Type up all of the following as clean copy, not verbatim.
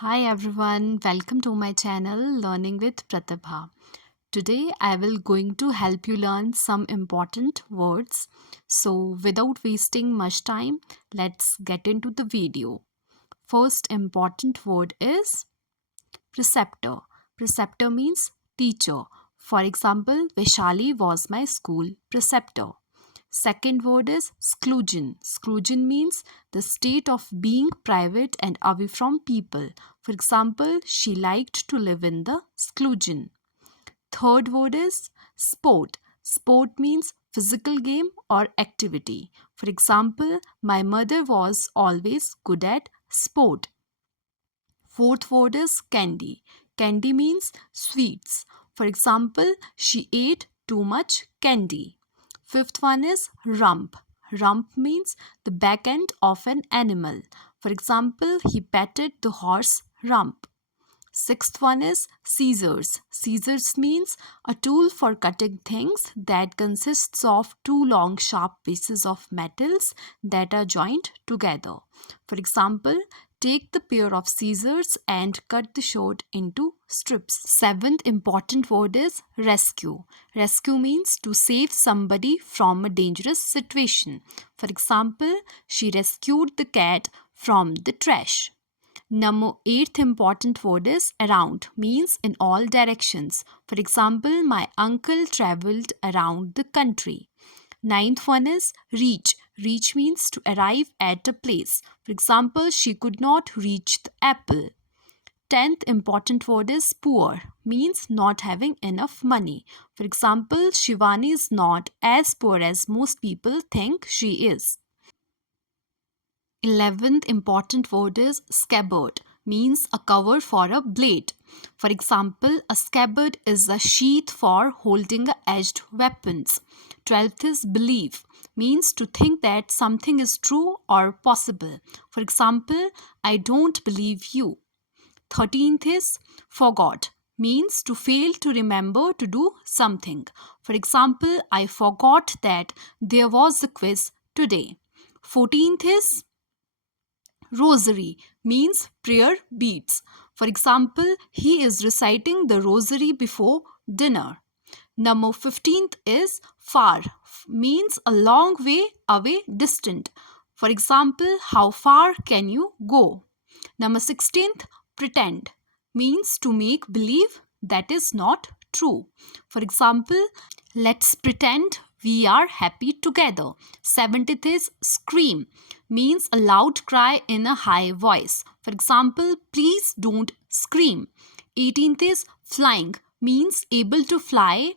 Hi everyone, welcome to my channel Learning with Pratibha. Today I will going to help you learn some important words. So without wasting much time, let's get into the video. First important word is preceptor. Preceptor means teacher. For example, Vaishali was my school preceptor. Second word is seclusion. Seclusion means the state of being private and away from people. For example, she liked to live in the seclusion. Third word is sport. Sport means physical game or activity. For example, my mother was always good at sport. Fourth word is candy. Candy means sweets. For example, she ate too much candy. Fifth one is rump. Rump means the back end of an animal. For example, he patted the horse rump. Sixth one is scissors. Scissors means a tool for cutting things that consists of two long sharp pieces of metals that are joined together. For example, take the pair of scissors and cut the shirt into strips. Seventh important word is rescue. Rescue means to save somebody from a dangerous situation. For example, she rescued the cat from the trash. Number eighth important word is around, means in all directions. For example, my uncle traveled around the country. Ninth one is reach. Reach means to arrive at a place. For example, she could not reach the apple. Tenth important word is poor, means not having enough money. For example, Shivani is not as poor as most people think she is. 11th important word is scabbard, means a cover for a blade. For example, a scabbard is a sheath for holding edged weapons. 12th is believe, means to think that something is true or possible. For example, I don't believe you. 13th is forgot, means to fail to remember to do something. For example, I forgot that there was a quiz today. 14th is rosary, means prayer beads. For example, he is reciting the rosary before dinner. Number 15th is far, means a long way away, distant. For example, how far can you go? Number 16th, pretend, means to make believe that is not true. For example, let's pretend we are happy together. 17th is scream, means a loud cry in a high voice. For example, please don't scream. 18th is flying, means able to fly,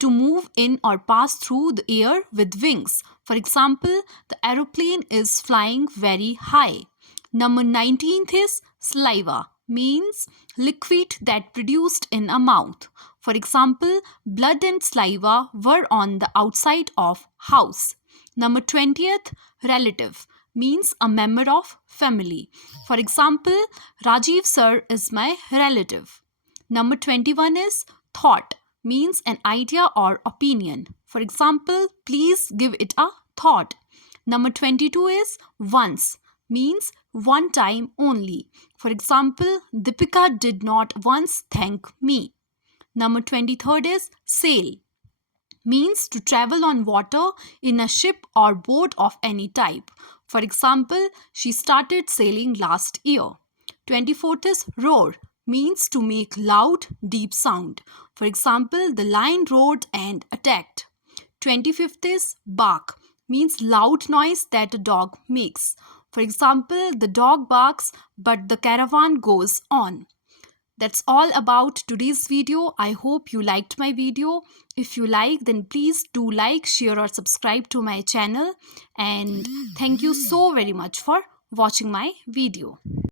to move in or pass through the air with wings. For example, the aeroplane is flying very high. Number 19th is saliva, means liquid that produced in a mouth. For example, blood and saliva were on the outside of house. Number 20th, relative, means a member of family. For example, Rajiv sir is my relative. Number 21 is thought, means an idea or opinion. For example, please give it a thought. Number 22 is once, means one time only. For example, Deepika did not once thank me. Number 23rd is sail, means to travel on water in a ship or boat of any type. For example, she started sailing last year. 24th is roar, means to make loud, deep sound. For example, the lion roared and attacked. 25th is bark, means loud noise that a dog makes. For example, the dog barks but the caravan goes on. That's all about today's video. I hope you liked my video. If you like, then please do like, share or subscribe to my channel. And thank you so very much for watching my video.